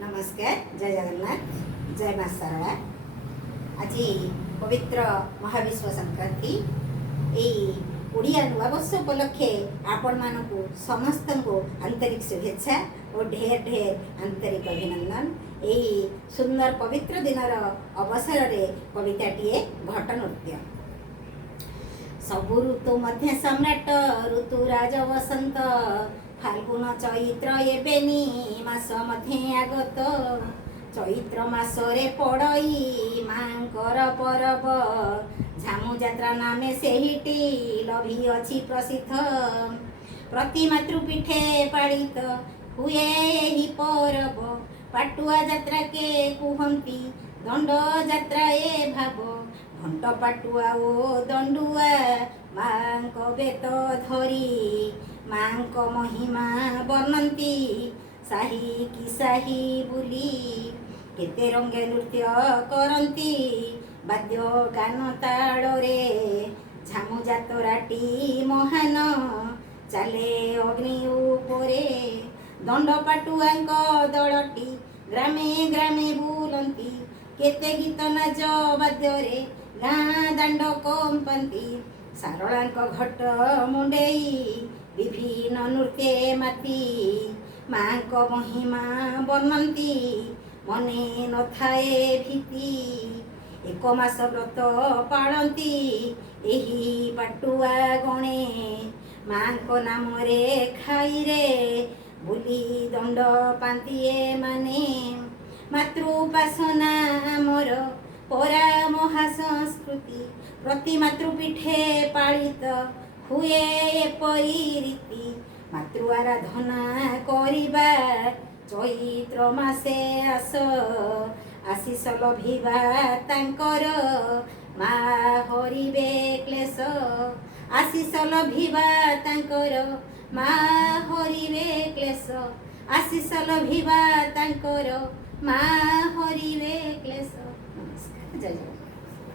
नमस्कार। जय जगन्नाथ। जय माँ सारला। आज पवित्र महाविश्व संक्रांति ओडिया नुआवर्ष उपलक्षे आपण मानकु समस्त को आंतरिक शुभेच्छा और ढेर ढेर आंतरिक अभिनंदन। यही सुंदर पवित्र दिनर अवसर रे कविताटीए घट नृत्य। सबु ऋतु मध्य सम्राट ऋतुराज वसंत फाल्गुन चैत्र एबेनी मास मध्य आगत चैत्र मासरे पड़ई मांकर परब झामु जात्रा नामे सेहिटी लभी अछि प्रसिद्ध प्रति मातृपीठे पालित हुए एही परब पाटुआ जात्रा के कुहंती दंड जात्रा ए भाव घंट पाटुआ ओ दंडुआ मांक बेत धरी मांक महिमा वर्णंती साही कि साही बुली केते रंगे नृत्य करंती बाद्य गान ताड़रे झामु जातराटी महान चाले अग्नि उपरे दंड पाटुआंक दलटी ग्रामे ग्रामे बुलंती केते गीत नाच बाद्यरे गाँ दांड कंपंती सारलांक घट मुंडेई विभिन्न नृत्ये माती मांक महिमा वर्णंती मने नथाए भीति एक मास व्रत पालंती एही पाटुआ गणे मांक नाम रे खाई रे बुली दंड पांतिए माने मातृपासना आमर परा महासंस्कृति प्रति मातृपीठे पालित हुए एपरी रीति मातृ आराधना करिबा चैत्र मासे आस आशीष लभिबा तांकर मा हरिबे क्लेश आशीष लभिबा तांकर मा हरिबे क्लेश आशीष लभिबा तांकर मा हरिबे क्लेश। नमस्कार। जय जगन्नाथ।